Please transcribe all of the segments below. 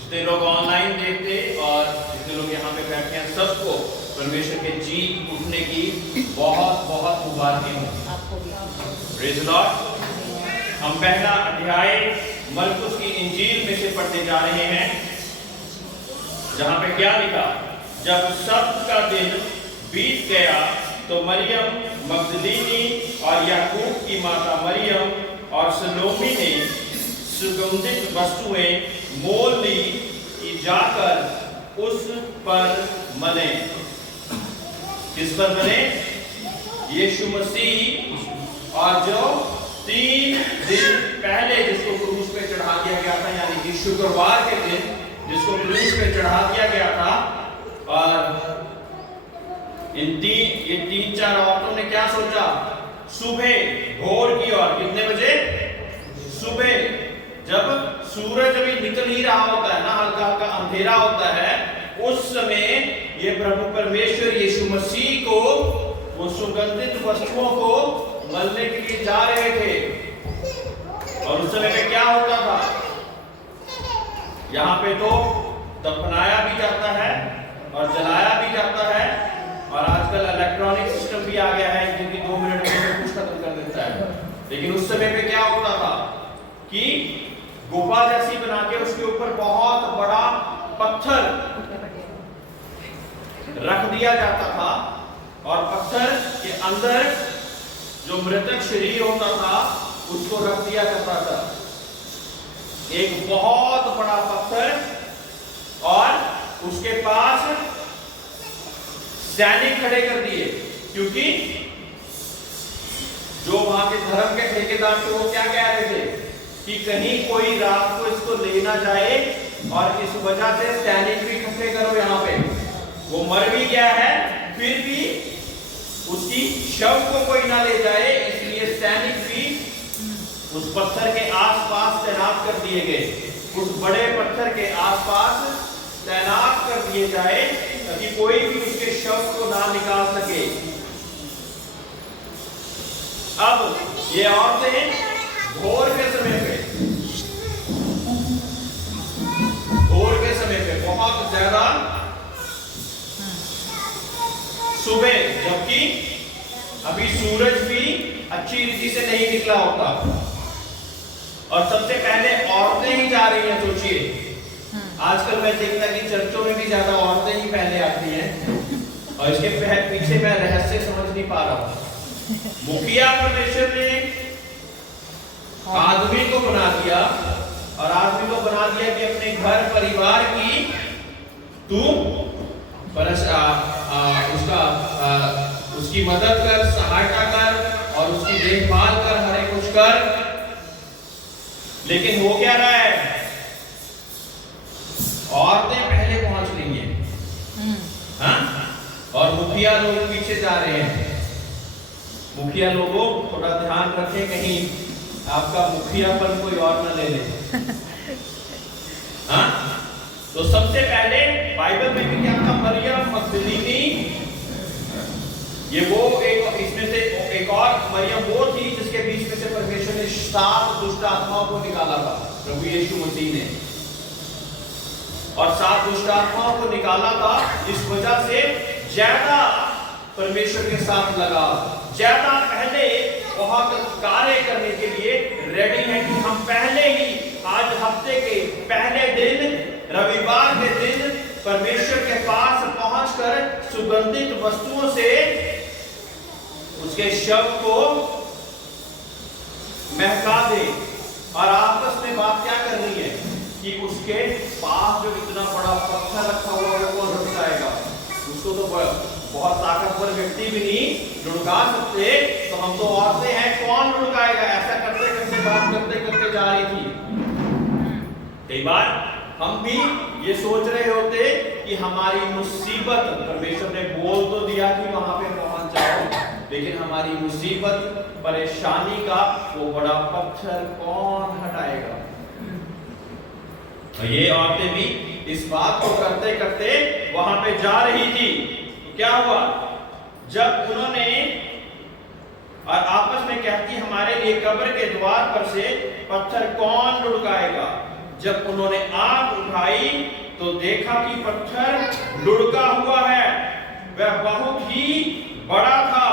जितने लोग ऑनलाइन देखते और जितने लोग यहाँ पे बैठे हैं, सबको परमेश्वर के जी उठने की बहुत बहुत मुबारक हो। Praise the Lord. हम पहला अध्याय मरकुस की इंजील में से पढ़ते जा रहे हैं, जहाँ पे क्या लिखा, जब सब्त का दिन बीत गया तो मरियम मगदलीनी और याकूब की माता मरियम और सलोमी ने सुगंधित वस्तुएं मोल ली कि जाकर उस पर मले। किस पर मले? यीशु मसीह। और जो 3 दिन पहले जिसको क्रूस पे चढ़ा दिया गया था, यानी कि शुक्रवार के दिन जिसको क्रूस पे चढ़ा दिया गया था, और ये 3-4 औरतों ने क्या सोचा? सुबह भोर की ओर, कितने बजे? सुबह, जब सूरज अभी निकल ही रहा होता है ना, हल्का हल्का अंधेरा होता है, उस समय ये प्रभु परमेश्वर यीशु मसीह को वो सुगंधित वस्तुओं को मलने के लिए जा रहे थे। और उस समय में क्या होता था? यहाँ पे तो दफनाया भी जाता है और जलाया भी जाता है, और आजकल इलेक्ट्रॉनिक सिस्टम भी आ गया है जो कि 2 मिनट में कुछ खत्म कर देता है। लेकिन उस समय पे क्या होता था कि गुफा जैसी बना के उसके ऊपर बहुत बड़ा पत्थर रख दिया जाता था, और पत्थर के अंदर जो मृतक शरीर होता था उसको रख दिया जाता था। एक बहुत बड़ा पत्थर, और उसके पास सैनिक खड़े कर दिए, क्योंकि जो वहां के धर्म के ठेकेदार थे वो क्या कह रहे थे कि कहीं कोई रात को इसको ले ना जाए, और इस वजह से सैनिक भी इकट्ठे करो यहाँ पे। वो मर भी गया है, फिर भी उसकी शव को कोई ना ले जाए, इसलिए सैनिक भी उस पत्थर के आसपास तैनात कर दिए गए। उस बड़े पत्थर के आसपास तैनात कर दिए जाए ताकि कोई भी उसके शव को ना निकाल सके। अब ये औरतें भोर के समय पे बहुत ज्यादा सुबह, जबकि अभी सूरज भी अच्छी रीति से नहीं निकला होता, और सबसे पहले औरतें ही जा रही हैं। सोचिए, आजकल मैं देखता कि चर्चों में भी ज्यादा औरतें ही पहले आती हैं, और इसके पीछे मैं रहस्य समझ नहीं पा रहा हूं। मुखिया परमेश्वर ने आदमी को बना दिया, और आदमी को बना दिया कि अपने घर परिवार की तू उसकी मदद कर, सहायता कर, और उसकी देखभाल कर, हर एक कुछ कर। लेकिन हो क्या रहा है? औरतें पहले पहुंच रही हैं, हाँ? और मुखिया लोग पीछे जा रहे हैं। मुखिया लोगों, थोड़ा ध्यान रखें कहीं आपका मुखियापन कोई और ना ले ले। हाँ? तो सबसे पहले बाइबल में भी क्या था? मरियम मगदलीनी, ये वो इसमें से एक और मरियम वो थी जिसके बीच में से परमेश्वर ने 7 दुष्ट आत्माओं को निकाला था, प्रभु यीशु मसीह ने। और 7 दुष्ट आत्माओं को निकाला था, इस वजह से ज्यादा परमेश्वर के साथ लगा, ज्यादा पहले बहुत कार्य करने के लिए रेडी है कि हम पहले ही आज हफ्ते के पहले दिन, रविवार के दिन, परमेश्वर के पास पहुंचकर सुगंधित वस्तुओं से उसके शव को महका दे। और आपस में बात क्या कर रही है कि उसके पास जो इतना बड़ा पत्थर रखा हुआ है वो रुक जाएगा। उसको तो बहुत ताकतवर व्यक्ति भी नहीं लुढ़का सकते, तो हम तो औरतें हैं, कौन लुढ़काएगा? ऐसा करते करते बात करते करते जा रही थी। कई बार हम भी ये सोच रहे होते कि हमारी मुसीबत, परमेश्वर ने बोल तो दिया कि वहां पे पहुंच जाओ, लेकिन हमारी मुसीबत, परेशानी का वो बड़ा पत्थर कौन हटाएगा? तो ये औरतें भी इस बात को करते करते वहां पे जा रही थी। तो क्या हुआ? जब उन्होंने और आपस में कहती, हमारे लिए कब्र के द्वार पर से पत्थर कौन लुढ़काएगा। जब उन्होंने आंख उठाई तो देखा कि पत्थर लुढ़का हुआ है, वह बहुत ही बड़ा था।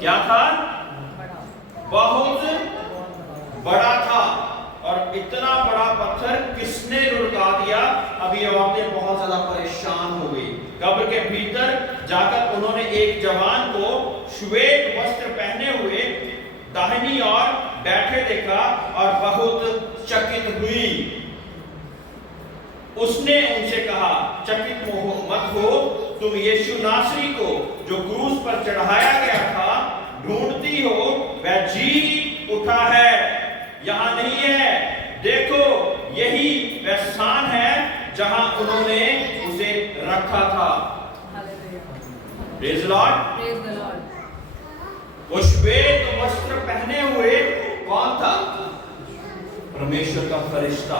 क्या था? बहुत बड़ा था। और इतना बड़ा पत्थर किसने लुढ़का दिया? अब ये औरतें बहुत ज्यादा परेशान हो गई। कब्र के भीतर जाकर उन्होंने एक जवान को श्वेत वस्त्र पहने हुए दाहिनी ओर बैठे देखा और बहुत चकित हुई। उसने उनसे कहा, चकित मत हो, तुम यीशु नासरी को जो क्रूस पर चढ़ाया गया था ढूंढती हो। वह जी उठा है, यहां नहीं है। देखो, यही वह स्थान है जहां उन्होंने उसे रखा था। Praise the Lord. वो श्वेत वस्त्र पहने हुए कौन था? परमेश्वर का फरिश्ता,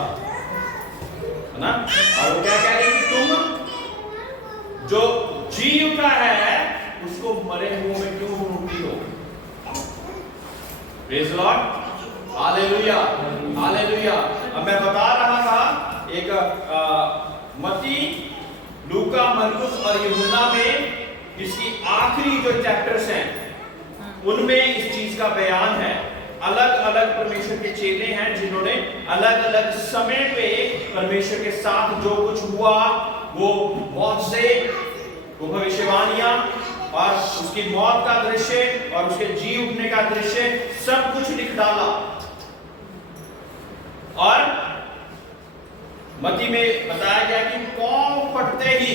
है ना? और वो क्या कह रही? तुम जो जी उठा है उसको मरे हुए में क्यों ढूंढती हो? Praise the Lord. Hallelujah, hallelujah. अब मैं बता रहा था एक मत्ती, लूका, मरकुस और यूहन्ना में इसकी आखिरी जो चैप्टर्स हैं उनमें इस चीज का बयान है। अलग अलग परमेश्वर के चेले हैं जिन्होंने अलग अलग समय पे परमेश्वर के साथ जो कुछ हुआ, वो मौत से, वो भविष्यवाणियां और उसकी मौत का दृश्य और उसके जी उठने का दृश्य सब कुछ लिख डाला। और मत्ती में बताया गया कि पांव फटते ही,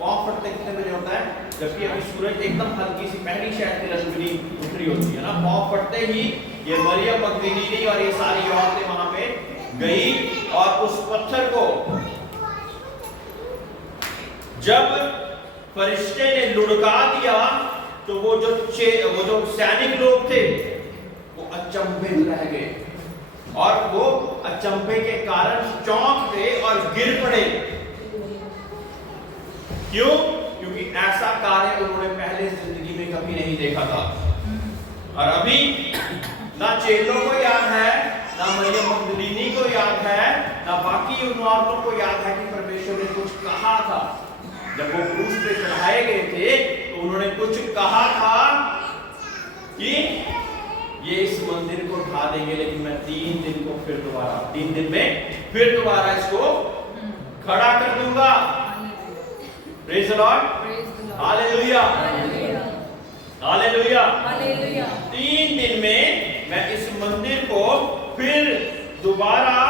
पांव फटते कितने बजे होता है? जबकि अभी सूरज एकदम हल्की सी पहली शायद की रश्मि उठ रही होती है ना। पांव फटते ही ये मरियम मगदलीनी और ये सारी औरतें वहां पे गई और उस पत्थर को जब फरिश्ते ने लुढ़का दिया तो वो जो सैनिक लोग थे वो अचंभित रह गए और वो अचंभे के कारण चौंक गए और गिर पड़े। क्यों? क्योंकि ऐसा कार्य उन्होंने पहले जिंदगी में कभी नहीं देखा था। और अभी ना चेलों को याद है, ना मरियम मगदलीनी को याद है, ना बाकी उन औरतों को याद है कि परमेश्वर ने कुछ कहा था। जब वो क्रूस पे चढ़ाए गए थे तो उन्होंने कुछ कहा था कि ये इस मंदिर को ढा देंगे, लेकिन मैं 3 दिन को फिर दोबारा, 3 दिन में फिर दोबारा इसको खड़ा कर दूंगा। Praise the Lord, hallelujah, hallelujah, hallelujah. 3 दिन में मैं इस मंदिर को फिर दोबारा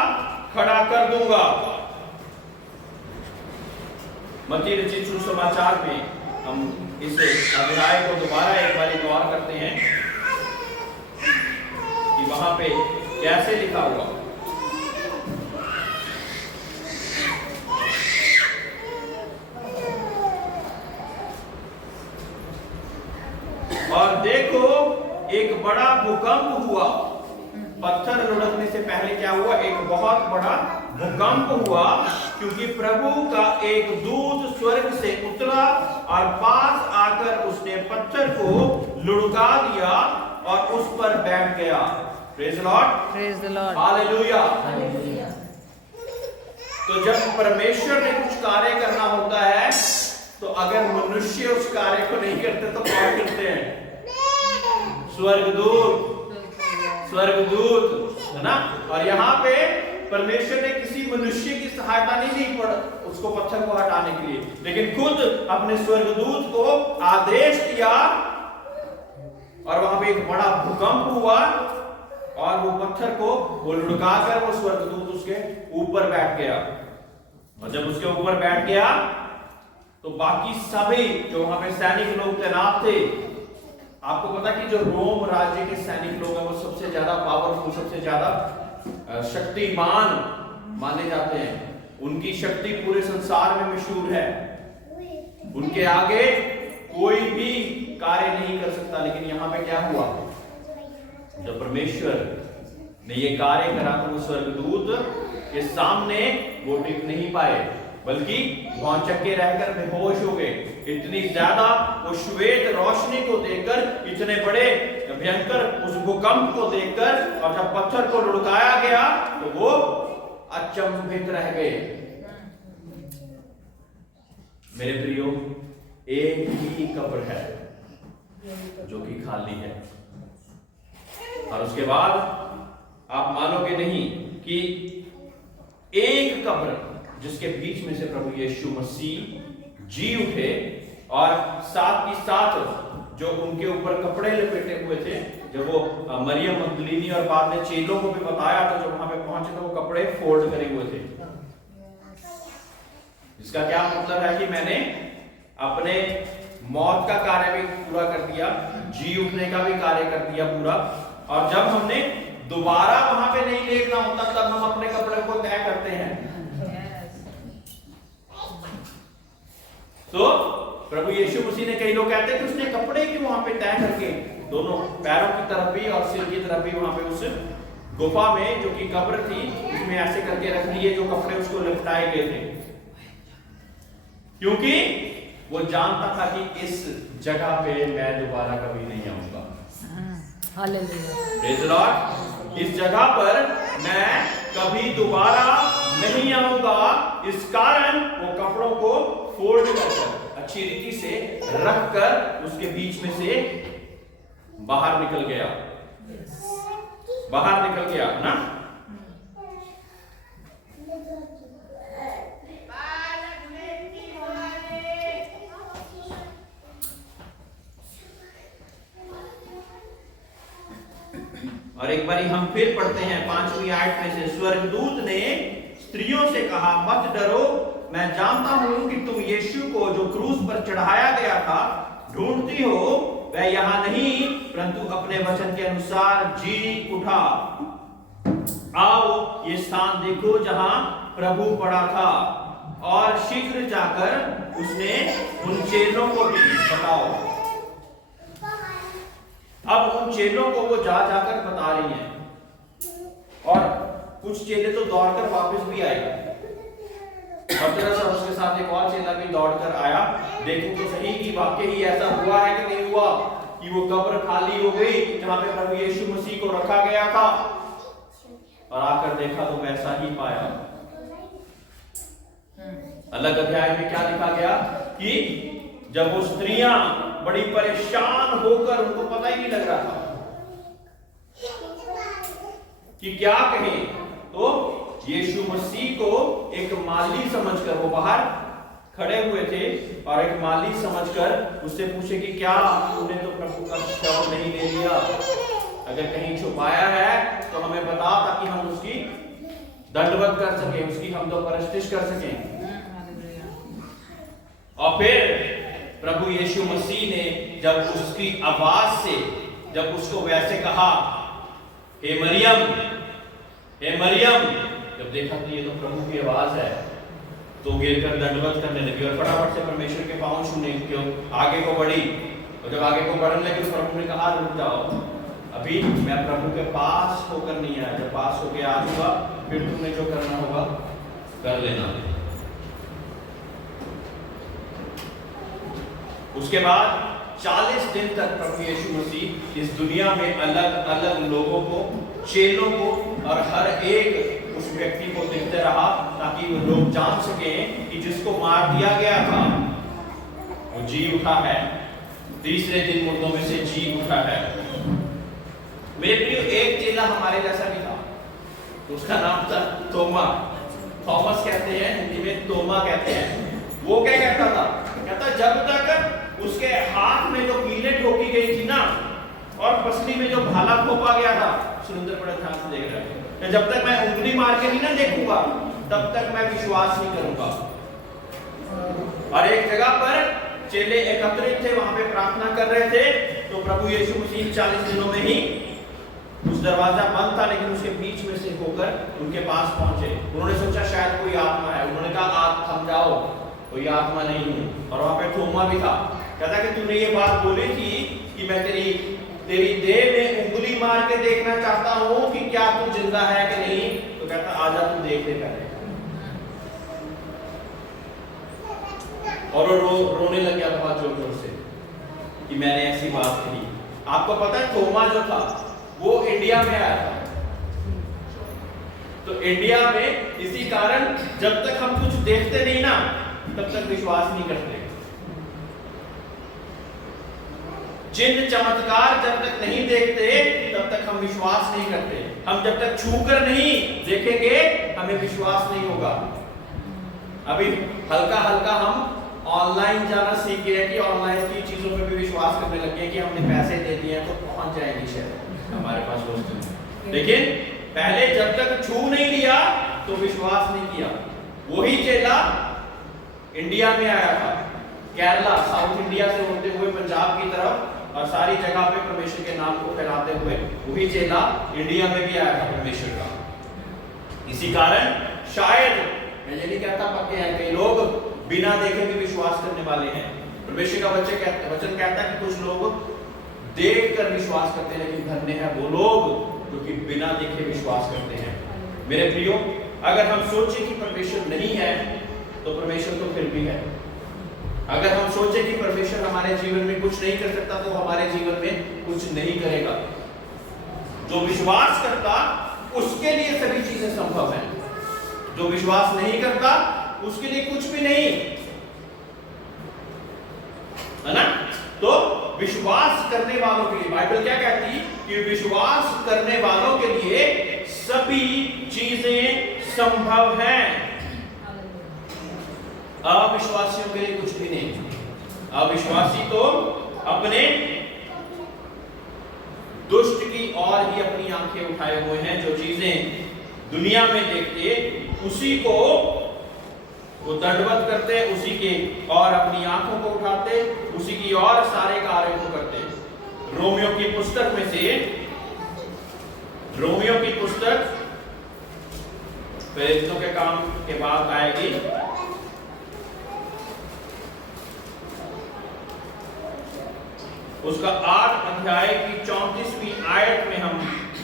खड़ा कर दूंगा। मत्ती रचित सुसमाचार में हम इस अध्याय को दोबारा एक बार गौर करते हैं कि वहां पे कैसे लिखा हुआ। और देखो, एक बड़ा भूकंप हुआ। पत्थर लुढ़कने से पहले क्या हुआ? एक बहुत बड़ा भूकंप हुआ, क्योंकि प्रभु का एक दूत स्वर्ग से उतरा और पास आकर उसने पत्थर को लुढ़का दिया और उस पर बैठ गया। Praise the Lord, praise the Lord, hallelujah, hallelujah. तो जब परमेश्वर ने कुछ कार्य करना होता है तो अगर मनुष्य उस कार्य को नहीं करते तो कौन करते हैं? स्वर्गदूत, स्वर्गदूत, है ना। और यहाँ पे परमेश्वर ने किसी मनुष्य की सहायता नहीं ली उसको पत्थर को हटाने के लिए, लेकिन खुद अपने स्वर्गदूत को आदेश दिया और वहां पे एक बड़ा भूकंप हुआ और वो पत्थर को वो लुढ़काकर वो स्वर्गदूत उसके ऊपर बैठ गया। और जब उसके ऊपर बैठ गया तो बाकी सभी जो वहां पे सैनिक लोग तैनात थे, आपको पता कि जो रोम राज्य के सैनिक लोग हैं वो सबसे ज्यादा पावरफुल, सबसे ज्यादा शक्तिमान माने जाते हैं। उनकी शक्ति पूरे संसार में मशहूर है। उनके आगे कोई भी कार्य नहीं कर सकता। लेकिन यहाँ पे क्या हुआ? जब परमेश्वर ने ये कार्य करा तो वो स्वर्गदूत के सामने वो टिक नहीं पाए, बल्कि भौचक्के रहकर बेहोश हो गए। इतनी ज्यादा वो श्वेत रोशनी को देखकर, इतने बड़े भयंकर उस भूकंप को देखकर, और जब पत्थर को लुढ़काया गया तो वो अचंभित रह गए। मेरे प्रियो, एक ही कब्र है जो कि खाली है, और उसके बाद आप मानोगे नहीं कि एक कब्र जिसके बीच में से प्रभु यीशु मसीह जी उठे, और साथ ही साथ जो उनके ऊपर कपड़े लपेटे हुए थे, जब वो मरियम मगदलीनी और बाद में चेलों को भी बताया तो जब वहां पे पहुंचे तो वो कपड़े फोल्ड करे हुए थे। इसका क्या मतलब है कि मैंने अपने मौत का कार्य भी पूरा कर दिया, जी उठने का भी कार्य कर दिया पूरा, और जब हमने दोबारा वहां पे नहीं लेटना होता तब हम अपने कपड़े को तय करते हैं। तो प्रभु यीशु मसीह ने, कई लोग कहते हैं कि उसने कपड़े क्यों वहां पे तय करके दोनों पैरों की तरफ भी और सिर की तरफ भी वहां पे उस गुफा में जो कि कब्र थी उसमें ऐसे करके रख दिए, जो कपड़े उसको लपटाए गए थे, क्योंकि वो जानता था कि इस जगह पे मैं दोबारा कभी नहीं आऊंगा। Praise the Lord. इस जगह पर मैं कभी दोबारा नहीं आऊंगा, इस कारण वो कपड़ों को फोल्ड कर अच्छी रीति से रखकर उसके बीच में से बाहर निकल गया, बाहर निकल गया ना। और एक बारी हम फिर पढ़ते हैं 5वीं आयत में से, स्वर्गदूत ने स्त्रियों से कहा, मत डरो, मैं जानता हूं कि तुम यीशु को जो क्रूस पर चढ़ाया गया था ढूंढती हो, वह यहां नहीं परंतु अपने वचन के अनुसार जी उठा। आओ ये स्थान देखो जहां प्रभु पड़ा था, और शीघ्र जाकर उसने उन चेलों को भी बताओ। अब उन चेलों को वो जा जाकर बता रही हैं, और कुछ चेले तो दौड़कर वापस भी आए, और उसके साथ एक और चेला भी दौड़कर आया, देखो तो सही कि वाकई ही ऐसा हुआ है कि नहीं हुआ, कि वो कब्र खाली हो गई जहां पे प्रभु यीशु मसीह को रखा गया था, और आकर देखा तो वैसा ही पाया। अलग अध्याय में क्या लिखा गया कि जब वो स्त्रियां बड़ी परेशान होकर, उनको पता ही नहीं लग रहा था कि क्या कहें, तो यीशु मसीह को एक माली समझकर, वो बाहर खड़े हुए थे और एक माली समझकर उससे पूछे कि क्या तूने तो प्रभु का शव नहीं ले लिया, अगर कहीं छुपाया है तो हमें बता ताकि हम उसकी दंडवत कर सकें, उसकी हम तो परस्तिश कर सकें। और फिर प्रभु यीशु मसीह ने जब उसकी आवाज से जब उसको वैसे कहा, हे मरियम, हे मरियम, जब देखा कि ये तो प्रभु की आवाज है, तो गिरकर दंडवत करने लगी और फटाफट से परमेश्वर के पांव छूने क्यों आगे को बढ़ी। और जब आगे को बढ़ने लगी तो प्रभु ने कहा, रुक जाओ, अभी मैं प्रभु के पास होकर नहीं आया, जब पास होकर आ जाऊंगा फिर तुमने जो करना होगा कर लेना। उसके बाद 40 दिन तक प्रभु यीशु मसीह इस दुनिया में अलग अलग लोगों को, चेलों को और हर एक उस व्यक्ति को देखते रहा, ताकि वो लोग जान सकें कि जिसको मार दिया गया था वो जी उठा है, तीसरे दिन मुर्दों में से जी उठा है। मेरे प्रिय, एक चेला हमारे जैसा भी था, तो उसका नाम था तोमा, थॉमस कहते हैं, हिंदी में तोमा कहते हैं। वो क्या कहता था? कहता जब तक उसके हाथ में जो कीलें ठोकी गई थी ना, और पसली में जो भाला खोपा गया था, सुरेंद्र बड़े ध्यान से देख रहे हैं, जब तक मैं उंगली मार के नहीं ना देखूंगा तब तक मैं विश्वास नहीं करूंगा। और एक जगह पर चेले एकत्रित थे, वहां पे प्रार्थना कर रहे थे, तो प्रभु यीशु मसीह 40 दिनों में ही, उस दरवाजा बंद था लेकिन उसके बीच में से होकर उनके पास पहुंचे। उन्होंने सोचा शायद कोई आत्मा है, उन्होंने कहा आप थम जाओ, कोई आत्मा नहीं हूं। और वहां पे थोमा भी था, कहता कि तूने ये बात बोली थी कि मैं तेरी देह में उंगली मार के देखना चाहता हूं कि क्या तू जिंदा है कि नहीं, तो कहता आजा तू देख ले पहले। और वो रोने लग गया जोर जोर से कि मैंने ऐसी बात कही। आपको पता है थोमा जो था वो इंडिया में आया था, तो इंडिया में इसी कारण जब तक हम कुछ देखते नहीं ना तब तक विश्वास नहीं करते। चिन्ह चमत्कार जब तक नहीं देखते तब तक हम विश्वास नहीं करते। हम जब तक छूकर नहीं देखेंगे हमें विश्वास नहीं होगा। अभी हल्का हल्का हम ऑनलाइन जाना सीख गए हैं कि ऑनलाइन की चीजों पे भी विश्वास करने लगे हैं कि हमने पैसे दे दिए हैं तो पहुंच जाएंगी शायद हमारे पास वस्तु। लेकिन पहले जब तक छू नहीं लिया तो विश्वास नहीं किया। वही चेला इंडिया में आया था, केरला साउथ इंडिया से होते हुए पंजाब की तरफ और सारी जगह पे परमेश्वर के नाम को फैलाते हुए वही चेला इंडिया में भी आया था परमेश्वर का। इसी कारण शायद मैं ये नहीं कहता पक्के हैं, कई लोग बिना देखे भी विश्वास करने वाले हैं। परमेश्वर का वचन कहता है कि कुछ लोग देखकर विश्वास करते हैं, लेकिन धन्य है वो लोग जो कि बिना देखे विश्वास करते हैं। मेरे प्रियो, अगर हम सोचे कि परमेश्वर नहीं है तो परमेश्वर तो फिर भी है। अगर हम सोचे कि परमेश्वर हमारे जीवन में कुछ नहीं कर सकता तो हमारे जीवन में कुछ नहीं करेगा। जो विश्वास करता उसके लिए सभी चीजें संभव हैं, जो विश्वास नहीं करता उसके लिए कुछ भी नहीं, है ना। तो विश्वास करने वालों के लिए बाइबल क्या कहती है कि विश्वास करने वालों के लिए सभी चीजें संभव हैं। अविश्वासियों के लिए कुछ भी नहीं। अविश्वासी तो अपने दुष्ट की ओर ही अपनी आंखें उठाए हुए हैं। जो चीजें दुनिया में देखते उसी को वो दंडवत करते, उसी के और अपनी आंखों को उठाते, उसी की और सारे कार्यों को करते। रोमियो की पुस्तक में से, रोमियो की पुस्तक प्रेरितों के काम के बाद आएगी, उसका 8 अध्याय की 34वीं आयत में हम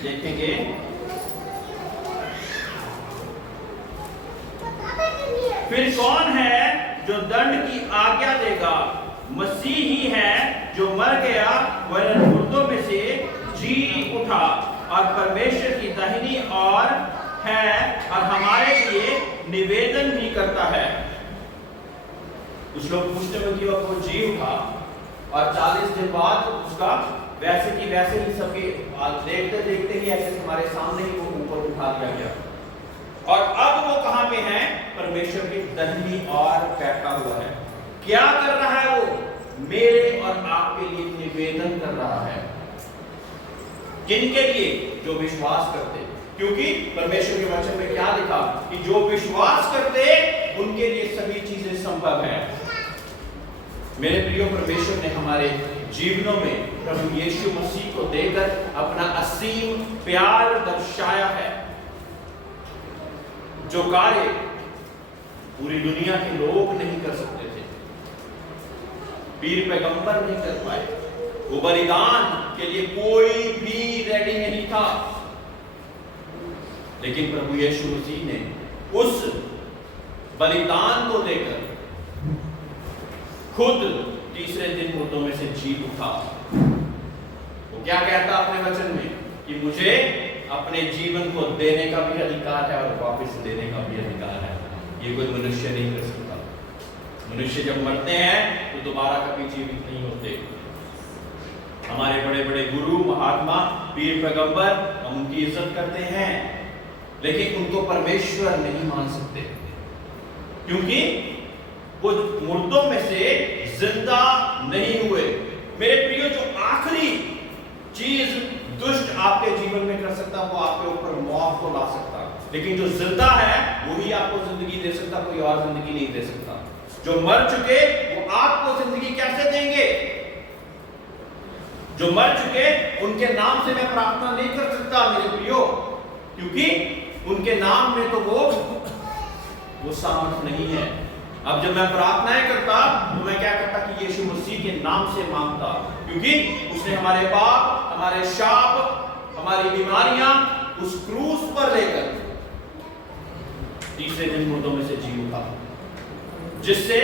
देखेंगे। फिर कौन है जो दंड की आज्ञा देगा? मसीह ही है जो मर गया वह मुर्दों में से जी उठा और परमेश्वर की दाहिनी ओर है और हमारे लिए निवेदन भी करता है। कुछ लोग पूछते हैं कि वो जी उठा और 40 दिन बाद उसका वैसे की वैसे ही सबके देखते देखते ही ऐसे हमारे सामने ही वो ऊपर उठा दिया गया और अब वो कहां पे है? परमेश्वर की दाहिनी ओर बैठा हुआ है। क्या कर रहा है वो? मेरे और आपके लिए निवेदन कर रहा है। किनके लिए? जो विश्वास करते। क्योंकि परमेश्वर के वचन में क्या लिखा कि जो विश्वास करते उनके लिए सभी चीजें संभव है। मेरे प्रियो, परमेश्वर ने हमारे जीवनों में प्रभु यीशु मसीह को देकर अपना असीम प्यार दर्शाया है। जो कार्य पूरी दुनिया के लोग नहीं कर सकते थे, पीर पैगंबर नहीं कर पाए, वो बलिदान के लिए कोई भी रेडी नहीं था, लेकिन प्रभु यीशु मसीह ने उस बलिदान को लेकर खुद तीसरे दिन मुर्दों में से जी उठा। वो क्या कहता अपने वचन में कि मुझे अपने जीवन को देने का भी अधिकार है और वापस देने का भी अधिकार है। ये कोई मनुष्य नहीं कर सकता। मनुष्य जब मरते हैं तो दोबारा कभी जीवित नहीं होते। हमारे बड़े बड़े गुरु, महात्मा, पीर पैगंबर, हम उनकी इज्जत करते हैं, लेकिन उनको परमेश्वर नहीं मान सकते, क्योंकि वो मुर्दों में से जिंदा नहीं हुए। मेरे प्रियो, जो आखिरी चीज दुष्ट आपके जीवन में कर सकता वो आपके ऊपर मौत को ला सकता, लेकिन जो जिंदा है वही आपको जिंदगी दे सकता, कोई और जिंदगी नहीं दे सकता। जो मर चुके वो आपको जिंदगी कैसे देंगे? जो मर चुके उनके नाम से मैं प्रार्थना नहीं कर सकता मेरे प्रियो, क्योंकि उनके नाम में तो वो सामर्थ नहीं है। अब जब मैं प्रार्थनाएं करता तो मैं क्या करता कि यीशु मसीह के नाम से मांगता, क्योंकि उसने हमारे पाप, हमारे शाप, हमारी बीमारियां उस क्रूस पर लेकर तीसरे दिन मुर्दों में से जी उठा, जिससे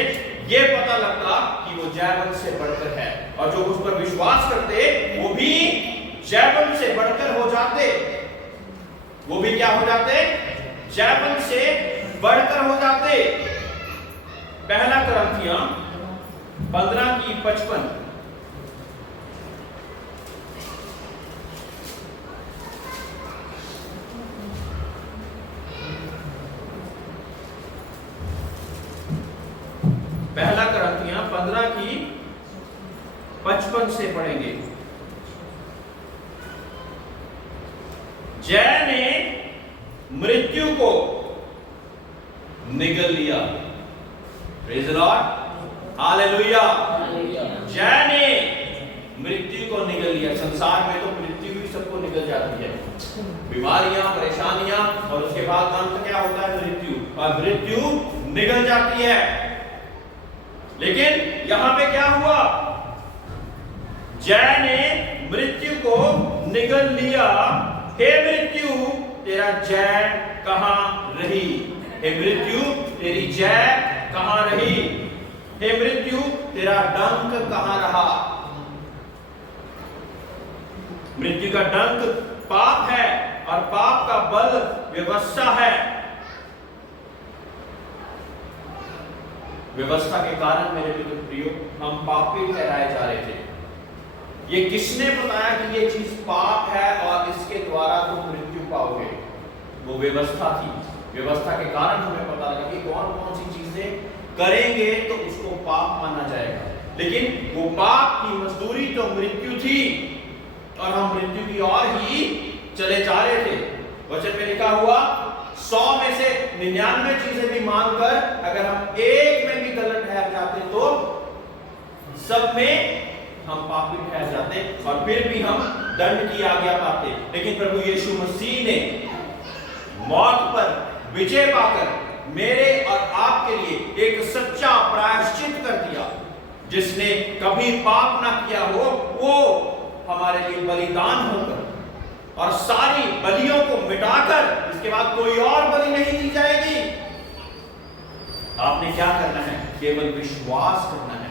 ये पता लगता कि वो जैवल से बढ़कर है, और जो उस पर विश्वास करते वो भी जैवल से बढ़कर हो जाते। वो भी क्या हो जाते? जैवल से बढ़कर हो जाते। पहला कुरिन्थियों 15:55। पहला कुरिन्थियों 15:55 से पढ़ेंगे। जय ने मृत्यु को निगल लिया। Praise the Lord, hallelujah. जय ने मृत्यु को निगल लिया। संसार में तो मृत्यु भी सबको निगल जाती है, बीमारियां, परेशानियां, और उसके बाद अंत क्या होता है? मृत्यु। और मृत्यु निगल जाती है। लेकिन यहां पे क्या हुआ? जय ने मृत्यु को निगल लिया। हे मृत्यु, तेरा जय कहां रही? हे मृत्यु, तेरी जय कहां रही? हे मृत्यु, तेरा डंक कहां रहा? मृत्यु का डंक पाप है, और पाप का बल व्यवस्था है। व्यवस्था के कारण मेरे प्रियो हम पापी ठहराए जा रहे थे। ये किसने बताया कि ये चीज पाप है और इसके द्वारा तुम मृत्यु पाओगे? वो व्यवस्था थी। व्यवस्था के कारण हमें पता लगा कि कौन कौन सी चीजें करेंगे तो उसको पाप माना जाएगा। लेकिन वो पाप की मजदूरी तो मृत्यु थी, और हम मृत्यु की ओर ही चले जा रहे थे। वचन में लिखा हुआ 100 में से 99 चीजें भी मानकर अगर हम एक में भी गलत ठहर जाते तो सब में हम पापी ठहर जाते, और फिर भी हम दंड की आज्ञा पाते। लेकिन प्रभु यीशु मसीह ने मौत पर विजय पाकर मेरे और आपके लिए एक सच्चा प्रायश्चित कर दिया। जिसने कभी पाप ना किया हो वो हमारे लिए बलिदान होकर और सारी बलियों को मिटाकर इसके बाद कोई और बलि नहीं दी जाएगी। आपने क्या करना है? केवल विश्वास करना है।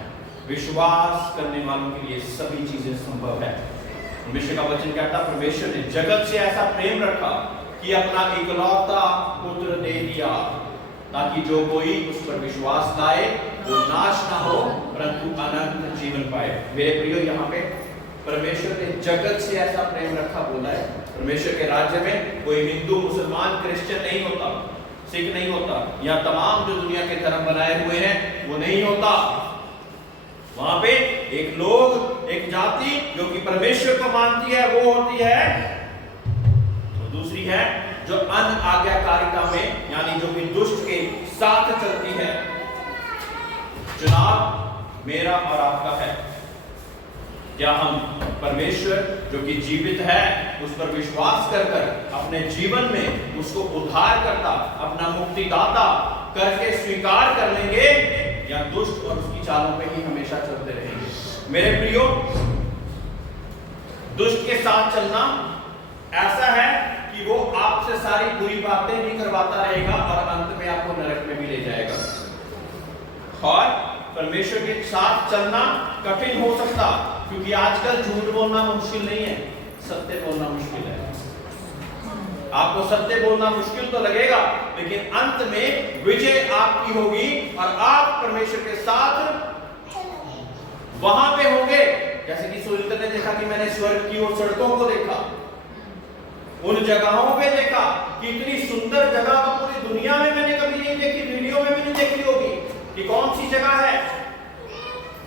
विश्वास करने वालों के लिए सभी चीजें संभव है। परमेश्वर का वचन कहता, परमेश्वर ने जगत से ऐसा प्रेम रखा कि अपना इकलौता पुत्र दे दिया, ताकि जो कोई उस पर विश्वास लाए वो नाश ना हो परंतु अनंत जीवन पाए। मेरे प्रियो, यहाँ पे परमेश्वर ने जगत से ऐसा प्रेम रखा बोला है। परमेश्वर के राज्य में कोई हिंदू, मुसलमान, क्रिश्चियन नहीं होता, सिख नहीं होता, यहाँ तमाम जो दुनिया के धर्म बनाए हुए हैं वो नहीं होता। वहां पे एक लोग, एक जाति जो कि परमेश्वर को मानती है वो होती है, और दूसरी है जो अनआज्ञाकारिता में, यानी जो कि दुष्ट के साथ चलती है। चुनाव मेरा और आपका है। क्या हम परमेश्वर जो कि जीवित है उस पर विश्वास कर कर अपने जीवन में उसको उद्धार करता, अपना मुक्तिदाता करके स्वीकार कर लेंगे, या दुष्ट और उसकी चालों पे ही हमेशा चलते रहेंगे? मेरे प्रियो, दुष्ट के साथ चलना ऐसा है कि वो आपसे सारी बुरी बातें भी करवाता रहेगा और अंत में आपको नरक में भी ले जाएगा। और परमेश्वर के साथ चलना कठिन हो सकता, क्योंकि आजकल झूठ बोलना मुश्किल नहीं है, सत्य बोलना मुश्किल है। आपको सत्य बोलना मुश्किल तो लगेगा, लेकिन अंत में विजय आपकी होगी और आप परमेश्वर के साथ वहां पे होंगे। जैसे कि सुनीता ने देखा कि मैंने स्वर्ग की ओर सड़कों को देखा, उन जगहों पे देखा कि इतनी सुंदर जगह तो पूरी दुनिया में मैंने कभी नहीं देखी, वीडियो में भी नहीं देखी होगी कि कौन सी जगह है।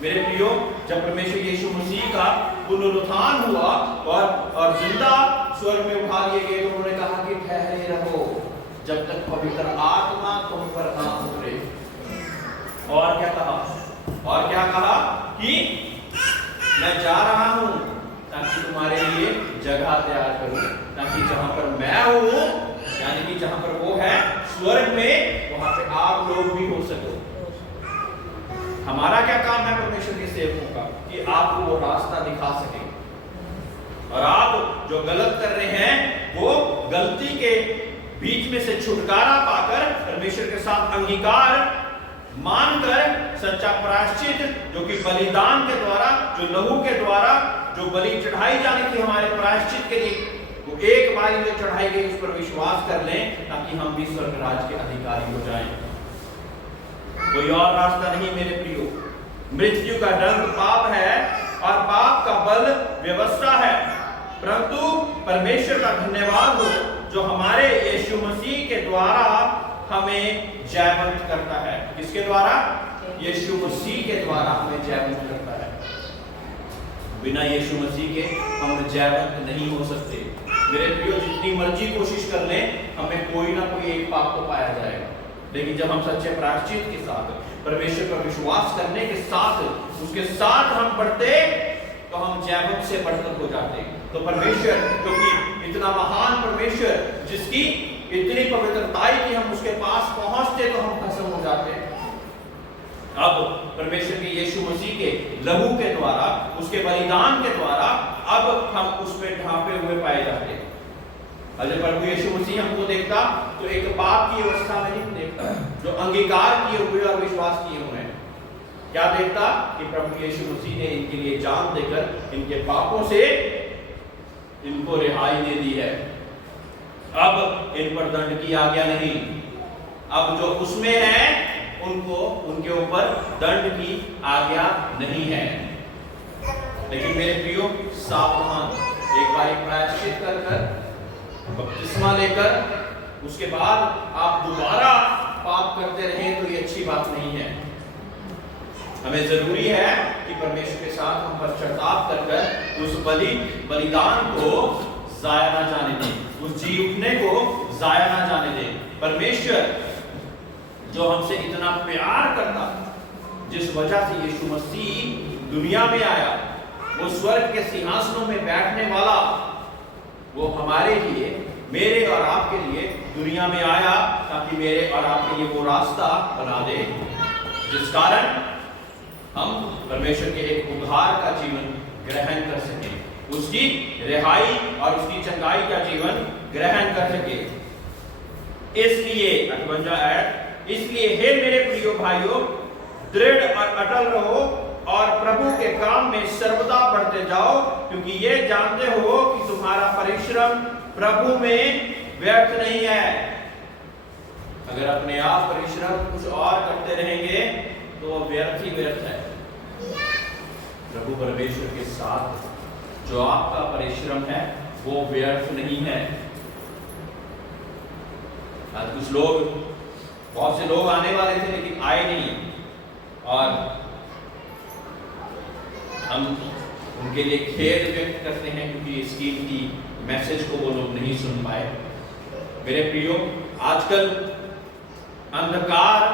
मेरे प्रियो, जब परमेश्वर यीशु मसीह का पुनरुत्थान हुआ और जिंदा स्वर्ग में उठा लिए गए, तो उन्होंने कहा कि ठहरे रहो जब तक पवित्र आत्मा तुम पर ना उतरे। और क्या कहा? और क्या कहा कि मैं जा रहा हूं ताकि तुम्हारे लिए जगह तैयार करूं, ताकि जहां पर मैं हूं, यानी कि जहां पर वो है स्वर्ग में, वहां पे आप लोग भी हो सको। हमारा क्या काम है परमेश्वर के सेवकों का? कि आपको वो रास्ता दिखा सके, और आप जो गलत कर रहे हैं वो गलती के बीच में से छुटकारा पाकर परमेश्वर के साथ अंगीकार मानकर सच्चा प्रायश्चित जो कि बलिदान के द्वारा, जो लहू के द्वारा जो बलि चढ़ाई जानी थी हमारे प्रायश्चित के लिए, वो एक बार जो चढ़ाई गई उस पर विश्वास कर लें ताकि हम भी स्वर्ग राज्य के अधिकारी हो जाएं। कोई और रास्ता नहीं मेरे प्रियो। मृत्यु का दंड पाप है और पाप का बल व्यवस्था है, परंतु परमेश्वर का धन्यवाद हो जो हमारे यीशु मसीह के द्वारा हमें जयवंत करता है। किसके द्वारा? यीशु मसीह के द्वारा हमें जयवंत करता है। बिना यीशु मसीह के हम जयवंत नहीं हो सकते। मेरे प्रियो, जितनी मर्जी कोशिश कर लें, हमें कोई ना कोई एक पाप तो पाया जाएगा, लेकिन जब हम सच्चे प्रायश्चित के साथ, परमेश्वर पर विश्वास करने के साथ, उसके साथ हम बढ़ते तो हम जयवंत से बढ़कर हो जाते। तो परमेश्वर, क्योंकि इतना महान परमेश्वर जिसकी इतनी पवित्रता है कि हम उसके पास पहुंचते तो हम खत्म हो जाते। अब परमेश्वर के यीशु मसीह के लहू के द्वारा, उसके बलिदान के द्वारा अब हम उसमें ढांपे हुए पाए जाते। अगर प्रभु यीशु मसीह हमको देखता तो एक पाप की अवस्था में नहीं देखता, जो अंगीकार किए हुए और विश्वास किए हुए हैं। क्या देखता कि प्रभु यीशु मसीह ने इनके लिए जान देकर इनके पापों से इनको रिहाई दे दी है। अब इन पर दंड की आज्ञा नहीं, अब जो उसमें है उनको, उनके ऊपर दंड की आज्ञा नहीं है। लेकिन मेरे प्रियो, सावधान, एक बार प्रायश्चित कर बपतिस्मा लेकर उसके बाद आप दोबारा पाप करते रहें तो ये अच्छी बात नहीं है। हमें जरूरी है कि परमेश्वर के साथ हम पश्चाताप कर उस बलिदान को जाया ना जाने दें, उस जी उठने को जाया ना जाने दें। परमेश्वर जो हमसे इतना प्यार करता, जिस वजह से यीशु मसीह दुनिया में आया, वो स्वर्ग के सिंहासनों में बैठने वाला, वो हमारे लिए, मेरे और आपके लिए दुनिया में आया ताकि मेरे और आपके लिए वो रास्ता बना दे जिस कारण हम परमेश्वर के एक उद्धार का जीवन ग्रहण कर सके, उसकी रिहाई और उसकी चंगाई का जीवन ग्रहण कर सके। इसलिए 58 ऐड, इसलिए हे मेरे प्रिय भाइयों, दृढ़ और अटल रहो और प्रभु के काम में सर्वदा बढ़ते जाओ, क्योंकि ये जानते हो कि तुम्हारा परिश्रम प्रभु में व्यर्थ नहीं है। अगर अपने आप परिश्रम कुछ और करते रहेंगे तो व्यर्थ ही व्यर्थ है। प्रभु परमेश्वर के साथ जो आपका परिश्रम है वो व्यर्थ नहीं है। आज कुछ लोग, बहुत से लोग आने वाले थे लेकिन आए नहीं, और हम उनके लिए खेद व्यक्त करते हैं क्योंकि इस कीमती मैसेज को वो लोग नहीं सुन पाए। मेरे प्रियो, आजकल अंधकार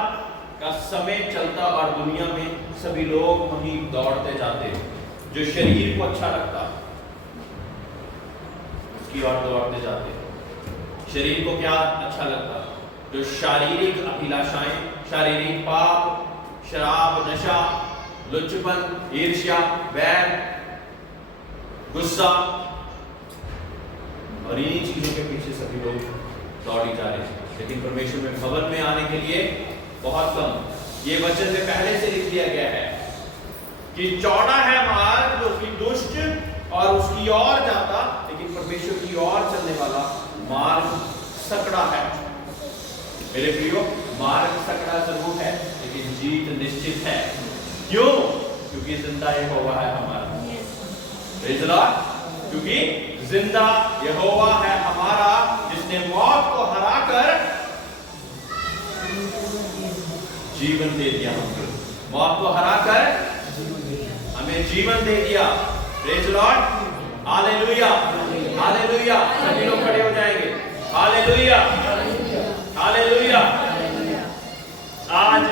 का समय चलता और दुनिया में सभी लोग वहीं दौड़ते जाते, जो शरीर को अच्छा लगता उसकी ओर दौड़ते जाते। शरीर को क्या अच्छा लगता? जो शारीरिक अभिलाषाएं, शारीरिक पाप, शराब, नशा, लुच्चपन, ईर्ष्या, बैर, गुस्सा, और इन्हीं चीजों के पीछे सभी लोग दौड़ी जा रहे हैं। लेकिन परमेश्वर में भवन में आने के लिए बहुत कम। ये वचन में पहले से लिख दिया गया है कि चौड़ा है मार्ग जो कि दुष्ट और उसकी ओर जाता, लेकिन परमेश्वर की ओर चलने वाला मार्ग सकड़ा है। मेरे प्रियो, मार्ग सकड़ा जरूर है लेकिन जीत निश्चित है। क्यों? क्योंकि जिंदा यहोवा है हमारा। Praise the Lord. क्योंकि जिंदा यहोवा है हमारा, जिसने मौत को हराकर जीवन दे दिया। हमको मौत को हराकर हमें जीवन दे दिया। Praise the Lord. Hallelujah, hallelujah. सभी लोग खड़े हो जाएंगे। Hallelujah, hallelujah. आज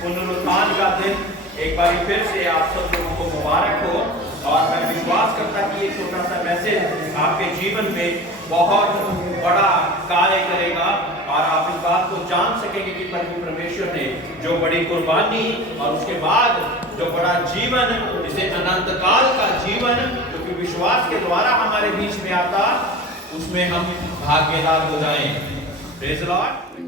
पुनरुत्थान का दिन एक बार फिर से आप सब लोगों को मुबारक हो, और मैं विश्वास करता कि ये छोटा सा मैसेज आपके जीवन में बहुत बड़ा कार्य करेगा और आप इस बात को जान सकेंगे कि प्रभु परमेश्वर ने जो बड़ी कुर्बानी और उसके बाद जो बड़ा जीवन, जिसे अनंत काल का जीवन जो कि विश्वास के द्वारा हमारे बीच में आता, उसमें हम भाग्यशाली हो जाएं। Praise the Lord.